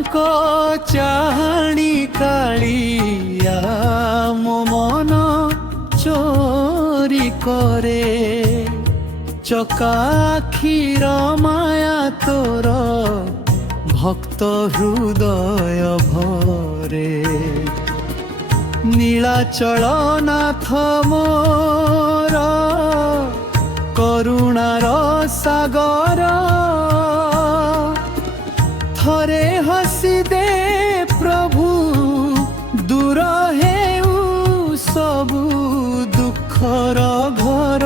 ବାଙ୍କ ଚାହାଣି କାଳିଆ ମୋ ମନ ଚୋରି କରେ, ଚକାକ୍ଷୀର ମାୟା ତୋର ଭକ୍ତ ହୃଦୟ ଭରେ। ନୀଳାଚଳ ନାଥ ମୋର କରୁଣାର ସାଗର, ଥରେ ହସି ଦେ ପ୍ରଭୁ ଦୂର ହେଉ ସବୁ ଦୁଃଖର ଘର।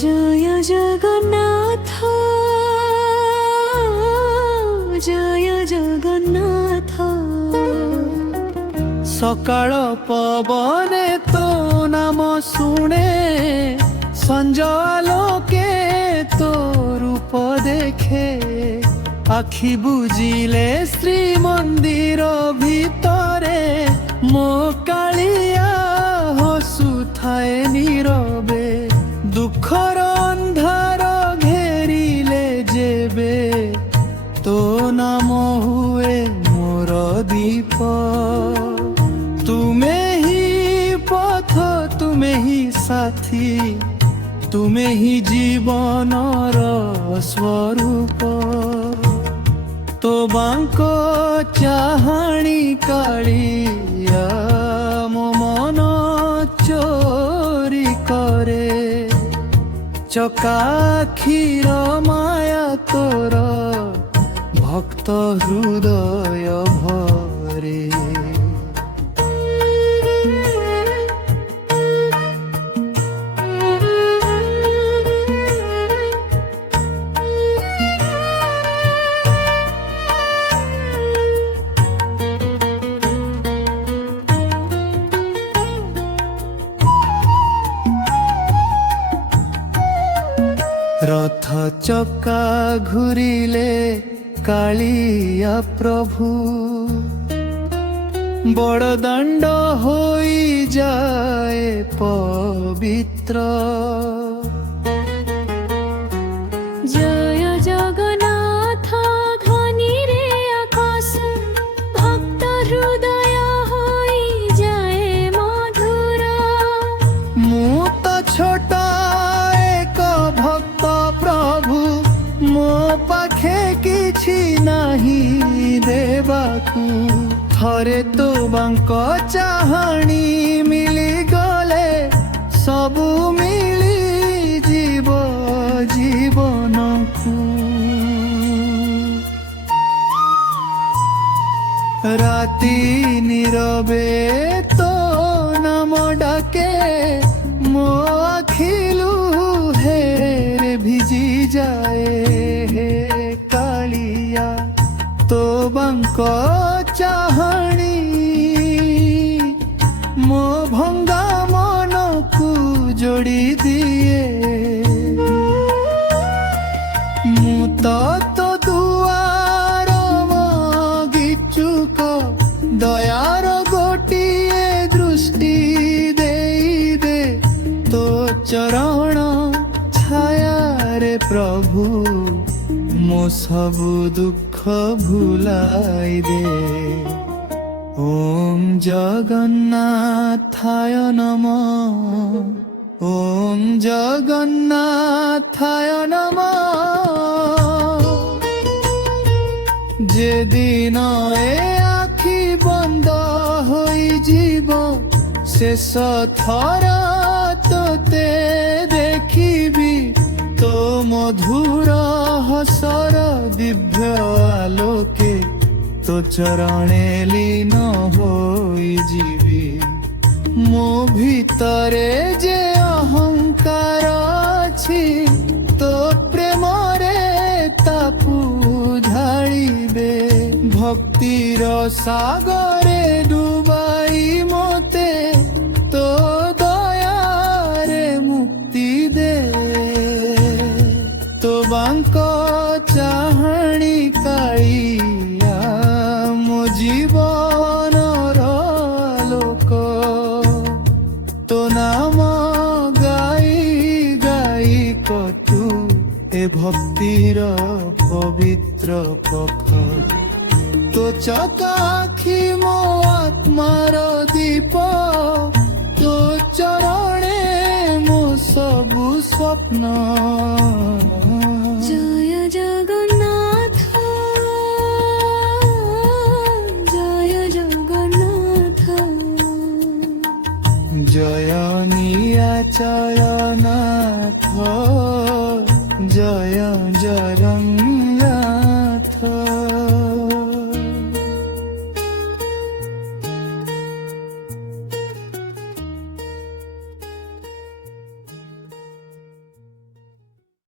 জয় জগন্নাথ, জয় জগন্নাথ। সকাল পবনে তো নাম শুনে, সঞ্জ আলোকে তো রূপ দেখে। আখি বুঝিলে শ্রীমন্দির ভিতরে, মো কালিয়া হসুথায়ে নীরবে। দুঃখর অন্ধার ঘেরিলে যেবে, তো নাম হুয়ে মোর দীপ। তুমে হি পথ, তুমে হি সাথী, তুমে হি জীবনর স্বরূপ। তো বাঙ্ক চাহানি কালিয়া মো মন চোরি করে, চকাক্ষীর মায়া তোর ভক্ত হৃদয় ভরে। রথ চকা ঘুরিলে কালিয়া প্রভু, বড় দণ্ড হই যায় পবিত্র। জয় জগন্নাথ ধ্বনি রে আকাশ, ভক্ত হৃদয় হই যায় মধুর। মু তো ছোট এক ভক্ত প্রভু, মো পাখে কিছু নাহি দেবাকু। থরে তো বাঙ্ক চাহানি মিলি গলে, সবু মিলি জীব জীবনকু। রাতি নীরবে তো নাম ডাকে, মো আখিলু হেরে ভিজি যায়। হে কালিয়া তো বাঙ্ক চাহানি, মো ভঙ্গা মনকু যোড়ি দিয়ে। মু তো দুয়ার মগিচুক, দয়ার গোটিয়ে দৃষ্টি দেই দে। তো চরণ ছায়ারে প্রভু মো সবু দুঃখ ভুলাই দে। ওম জগন্নাথায় নমঃ, ওম জগন্নাথায় নমঃ। যেদিন এ আখি বন্ধ হই যাব, শেষ থর তোতে দেখিবি। তো মধুর হসর দিব্য আলোকে, তো চরণে লীন হই ଯିବି। ମୋ ଭିତରେ ଯେ ଅହଙ୍କାର ଅଛି, ତୋ ପ୍ରେମରେ ତାକୁ ଢାଳିବେ। ଭକ୍ତିର ସାଗରେ ଡୁବାଇ ମୋତେ ତୋ ଦୟାରେ ମୁକ୍ତି ଦେ। ତୋ ବାଙ୍କ ଚାହାଣି କାଳିଆ ମୋ ଜୀବନର ଲୋକ। ତୋ ନାମ ଗାଇ ଗାଇ କଟୁ ଏ ଭକ୍ତିର ପବିତ୍ର ପଥ। ଚକାଖି ମୋ ଆତ୍ମାର ଦୀପ ତୋ ଚରଣେ ମୋ ସବୁ ସ୍ୱପ୍ନ জয় জগন্নাথ জয় জগন্নাথ জয় নীলাচল